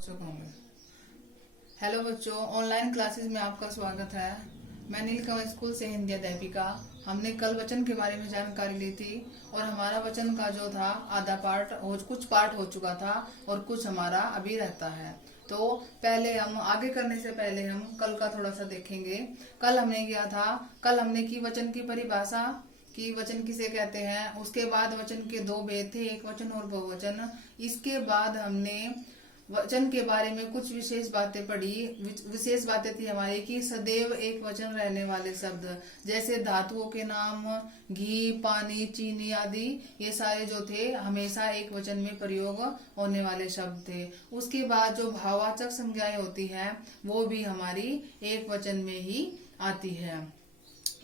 बच्चों को होंगे। हेलो बच्चों, ऑनलाइन क्लासेस में आपका स्वागत है। मैं नीलकमल स्कूल से हिंदी अध्यापिका। हमने कल वचन के बारे में जानकारी ली थी और हमारा वचन का जो था आधा पार्ट कुछ पार्ट हो चुका था और कुछ हमारा अभी रहता है। तो पहले हम आगे करने से पहले हम कल का थोड़ा सा देखेंगे। कल हमने किया था, कल हमने की वचन की परिभाषा कि वचन किसे कहते हैं। उसके बाद वचन के दो भेद थे, एक वचन और बहुवचन। इसके बाद हमने वचन के बारे में कुछ विशेष बातें पढ़ी। विशेष बातें थी हमारी कि सदैव एक वचन रहने वाले शब्द, जैसे धातुओं के नाम, घी, पानी, चीनी आदि, ये सारे जो थे हमेशा एक वचन में प्रयोग होने वाले शब्द थे। उसके बाद जो भाववाचक संज्ञाएं होती हैं वो भी हमारी एक वचन में ही आती है।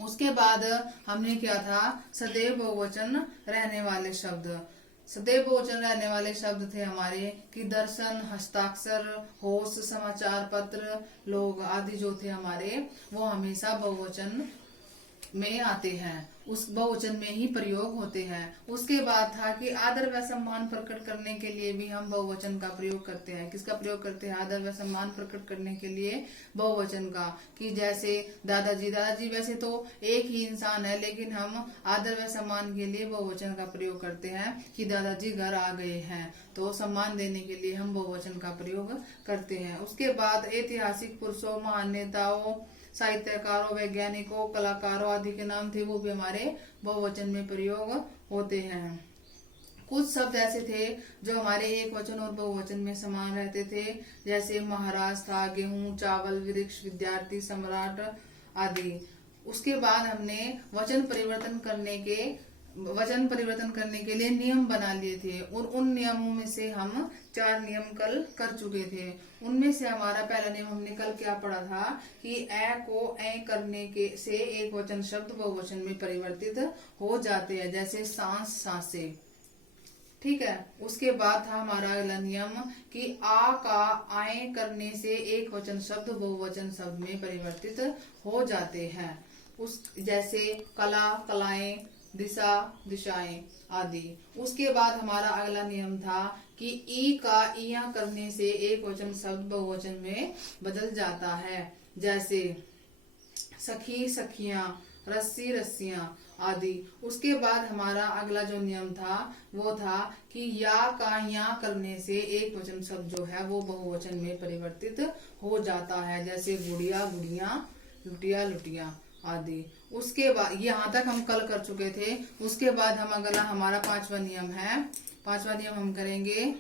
उसके बाद हमने क्या था, सदैव बहुवचन रहने वाले शब्द। सदैव बहुवचन रहने वाले शब्द थे हमारे कि दर्शन, हस्ताक्षर, होश, समाचार पत्र, लोग आदि जो थे हमारे वो हमेशा बहुवचन में आते हैं, उस बहुवचन में ही प्रयोग होते हैं। उसके बाद था कि आदर व सम्मान प्रकट करने के लिए भी हम बहुवचन का प्रयोग करते हैं। किसका प्रयोग करते हैं? आदर व सम्मान प्रकट करने के लिए बहुवचन का। कि जैसे दादाजी, दादाजी वैसे तो एक ही इंसान है लेकिन हम आदर व सम्मान के लिए बहुवचन का प्रयोग करते हैं कि दादाजी घर आ गए हैं, तो सम्मान देने के लिए हम बहुवचन का प्रयोग करते हैं। उसके बाद ऐतिहासिक पुरुषों, महान नेताओं, साहित्यकारों, वैज्ञानिकों, कलाकारों आदि के नाम थे, वो भी हमारे बहुवचन में प्रयोग होते हैं। कुछ शब्द ऐसे थे जो हमारे एक वचन और बहुवचन में समान रहते थे, जैसे महाराज था, गेहूं, चावल, वृक्ष, विद्यार्थी, सम्राट आदि। उसके बाद हमने वचन परिवर्तन करने के लिए नियम बना लिए थे और उन नियमों में से हम 4 नियम कल कर चुके थे। उनमें से हमारा पहला नियम हमने कल क्या पढ़ा था कि ए को ए करने के से एक वचन शब्द बहुवचन में परिवर्तित हो जाते हैं, जैसे सांस, सांसे। ठीक है। उसके बाद था हमारा अगला नियम कि आ का आए करने से एक वचन शब्द बहुवचन शब्द में परिवर्तित हो जाते हैं, उस जैसे कला, कलाएं, दिशा, दिशाएं आदि। उसके बाद हमारा अगला नियम था कि ई का इया करने से एक वचन शब्द बहुवचन में बदल जाता है, जैसे सखी, सखियां, रस्सी, रस्सियां आदि। उसके बाद हमारा अगला जो नियम था वो था कि या का या करने से एक वचन शब्द जो है वो बहुवचन में परिवर्तित हो जाता है, जैसे गुड़िया, गुड़िया, लुटिया, लुटिया आदि। उसके बाद यहाँ तक हम कल कर चुके थे। उसके बाद हम अगला हमारा 5वां नियम है, 5वां नियम हम करेंगे।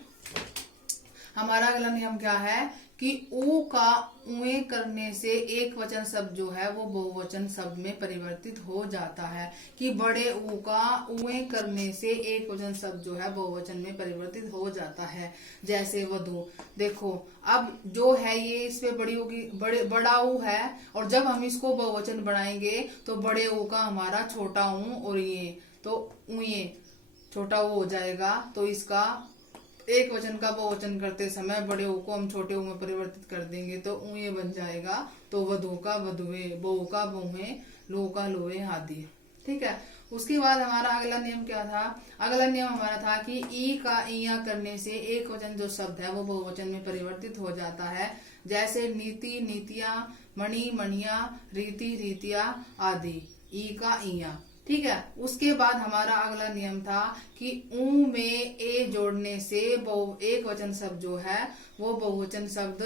हमारा अगला नियम क्या है कि ऊ का उए करने से एक वचन शब्द जो है वो बहुवचन शब्द में परिवर्तित हो जाता है। कि बड़े ऊ का उए करने से एक वचन शब्द जो है बहुवचन में परिवर्तित हो जाता है, जैसे वधु। देखो अब जो है ये इस पे बड़ी ऊ की बड़ा ऊ है और जब हम इसको बहुवचन बनाएंगे तो बड़े ऊ का हमारा छोटा ऊ और ये तो उए छोटा ऊ हो जाएगा, तो इसका एक वचन का बहुवचन करते समय बड़े ऊ को हम छोटे ऊ में परिवर्तित कर देंगे तो ऊए बन जाएगा। तो वधु का वधुए, बहु का बहुए, लो का लोए आदि। ठीक है। उसके बाद हमारा अगला नियम क्या था? अगला नियम हमारा था कि ई का इया करने से एक वचन जो शब्द है वो बहुवचन में परिवर्तित हो जाता है, जैसे नीति, नीतियां, मणि, मणिया, रीति, रीतिया आदि। ई का इया। ठीक है। उसके बाद हमारा अगला नियम था कि ऊ में ए जोड़ने से एक वचन शब्द जो है वो बहुवचन शब्द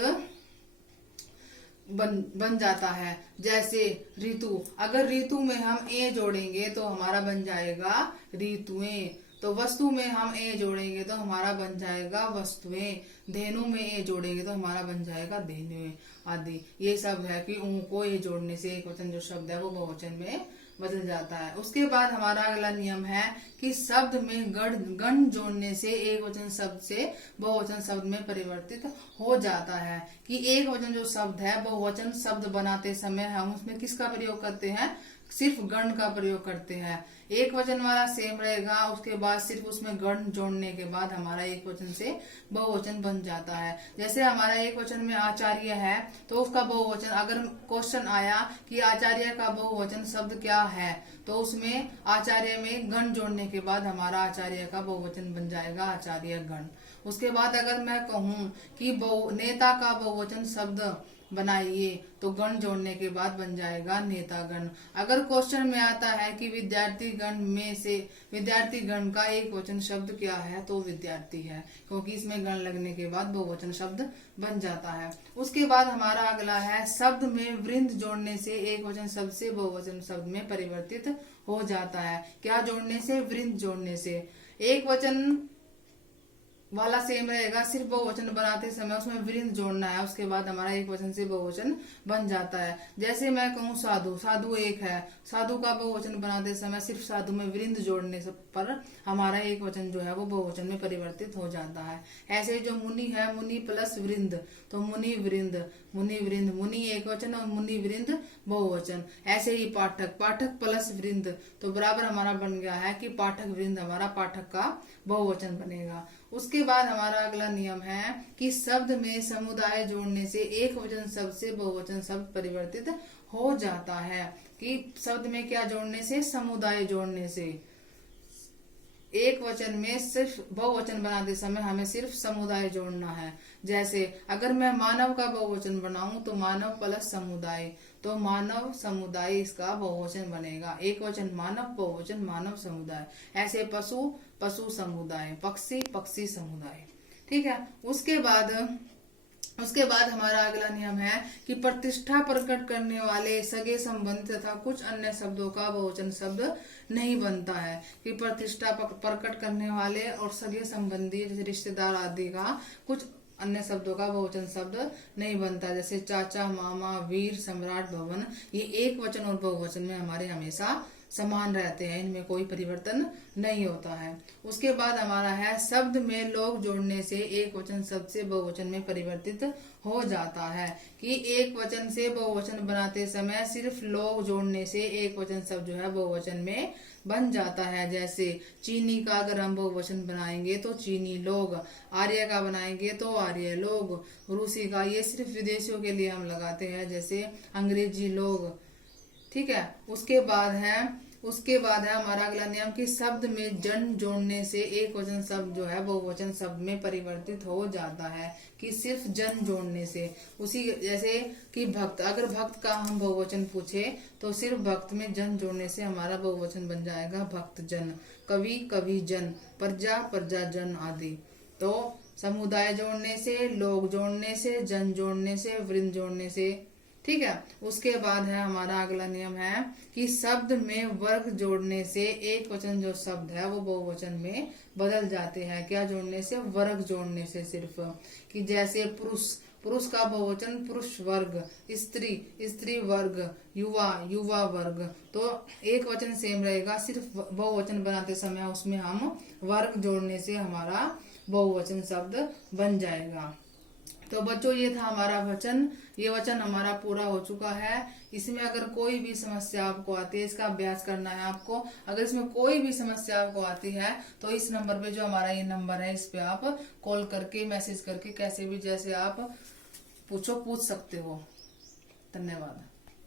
बन जाता है, जैसे ऋतु। अगर ऋतु में हम ए जोड़ेंगे तो हमारा बन जाएगा ऋतुएं। तो वस्तु में हम ए जोड़ेंगे तो हमारा बन जाएगा वस्तुएं। धेनु में ए जोड़ेंगे तो हमारा बन जाएगा धेनुएं आदि। ये सब है कि ऊ को ए जोड़ने से एक वचन जो शब्द है वो बहुवचन में बदल जाता है। उसके बाद हमारा अगला नियम है कि शब्द में गण जोड़ने से एक वचन शब्द से बहुवचन शब्द में परिवर्तित हो जाता है। कि एक वचन जो शब्द है बहुवचन शब्द बनाते समय हम उसमें किसका प्रयोग करते हैं? सिर्फ गण का प्रयोग करते हैं। एक वचन वाला सेम रहेगा, उसके बाद सिर्फ उसमें गण जोड़ने के बाद हमारा एक वचन से बहुवचन बन जाता है। जैसे हमारा एक वचन में आचार्य है तो उसका बहुवचन, अगर क्वेश्चन आया कि आचार्य का बहुवचन शब्द क्या है, तो उसमें आचार्य में गण जोड़ने के बाद हमारा आचार्य का बहुवचन बन जाएगा आचार्य गण। उसके बाद अगर मैं कहूँ कि नेता का बहुवचन शब्द बनाइए तो गण जोड़ने के बाद बन जाएगा नेतागण। अगर क्वेश्चन में आता है कि विद्यार्थी गण का एक वचन शब्द क्या है, तो विद्यार्थी है, क्योंकि इसमें गण लगने के बाद बहुवचन शब्द बन जाता है। उसके बाद हमारा अगला है शब्द में वृंद जोड़ने से एक वचन शब्द से बहुवचन शब्द में परिवर्तित हो जाता है। क्या जोड़ने से? वृंद जोड़ने से। एक वचन वाला सेम रहेगा, सिर्फ बहुवचन बनाते समय उसमें वृंद जोड़ना है, उसके बाद हमारा एक वचन से बहुवचन बन जाता है। जैसे मैं कहूँ साधु, साधु एक है, साधु का बहुवचन बनाते समय सिर्फ साधु में वृंद जोड़ने पर हमारा एक वचन जो है वो बहुवचन में परिवर्तित हो जाता है। ऐसे जो मुनि है, मुनि प्लस वृंद, तो मुनि वृंद, मुनि वृंद, मुनि एक वचन और मुनि वृंद बहुवचन। ऐसे ही पाठक, पाठक प्लस वृंद, तो बराबर हमारा बन गया है कि पाठक वृंद हमारा पाठक का बहुवचन बनेगा। उसके बाद हमारा अगला नियम है कि शब्द में समुदाय जोड़ने से एक वचन शब्द से बहुवचन शब्द परिवर्तित हो जाता है। कि शब्द में क्या जोड़ने से? समुदाय जोड़ने से। एक वचन में सिर्फ बहुवचन बनाते समय हमें सिर्फ समुदाय जोड़ना है। जैसे अगर मैं मानव का बहुवचन बनाऊं तो मानव प्लस समुदाय, तो मानव समुदाय इसका बहुवचन बनेगा। एक वचन मानव, बहुवचन मानव समुदाय। ऐसे पशु, पशु समुदाय, पक्षी, पक्षी समुदाय। ठीक है। उसके बाद हमारा अगला नियम है कि प्रतिष्ठा प्रकट करने वाले सगे संबंधी तथा कुछ अन्य शब्दों का बहुवचन शब्द नहीं बनता है। कि प्रतिष्ठा प्रकट करने वाले और सगे संबंधी जैसे रिश्तेदार आदि का कुछ अन्य शब्दों का बहुवचन शब्द नहीं बनता। जैसे चाचा, मामा, वीर, सम्राट, भवन, ये एक वचन और बहुवचन में हमारे हमेशा समान रहते हैं, इनमें कोई परिवर्तन नहीं होता है। उसके बाद हमारा है शब्द में लोग जोड़ने से एक वचन शब्द से बहुवचन में परिवर्तित हो जाता है। कि एक वचन से बहुवचन बनाते समय सिर्फ लोग जोड़ने से एक वचन शब्द जो है बहुवचन में बन जाता है। जैसे चीनी का अगर हम बहुवचन बनाएंगे तो चीनी लोग, आर्य का बनाएंगे तो आर्य लोग, रूसी का, ये सिर्फ विदेशियों के लिए हम लगाते हैं, जैसे अंग्रेजी लोग। ठीक है। उसके बाद है हमारा अगला नियम कि शब्द में जन जोड़ने से एक वचन शब्द जो है बहुवचन शब्द में परिवर्तित हो जाता है। कि सिर्फ जन जोड़ने से। उसी जैसे कि भक्त, अगर भक्त का हम बहुवचन पूछे तो सिर्फ भक्त में जन जोड़ने से हमारा बहुवचन बन जाएगा भक्त जन। कवि, कवि जन, प्रजा, प्रजा जन आदि। तो समुदाय जोड़ने से, लोग जोड़ने से, जन जोड़ने से, वृंद जोड़ने से। ठीक है। उसके बाद है हमारा अगला नियम है कि शब्द में वर्ग जोड़ने से एक वचन जो शब्द है वो बहुवचन में बदल जाते हैं। क्या जोड़ने से? वर्ग जोड़ने से सिर्फ। कि जैसे पुरुष, पुरुष का बहुवचन पुरुष वर्ग, स्त्री, स्त्री वर्ग, युवा, युवा वर्ग। तो एक वचन सेम रहेगा, सिर्फ बहुवचन बनाते समय उसमें हम वर्ग जोड़ने से हमारा बहुवचन शब्द बन जाएगा। तो बच्चों ये था हमारा वचन, ये वचन हमारा पूरा हो चुका है। इसमें अगर कोई भी समस्या आपको आती है, इसका अभ्यास करना है आपको। अगर इसमें कोई भी समस्या आपको आती है तो इस नंबर पे, जो हमारा ये नंबर है, इस पे आप कॉल करके, मैसेज करके, कैसे भी जैसे आप पूछ सकते हो। धन्यवाद।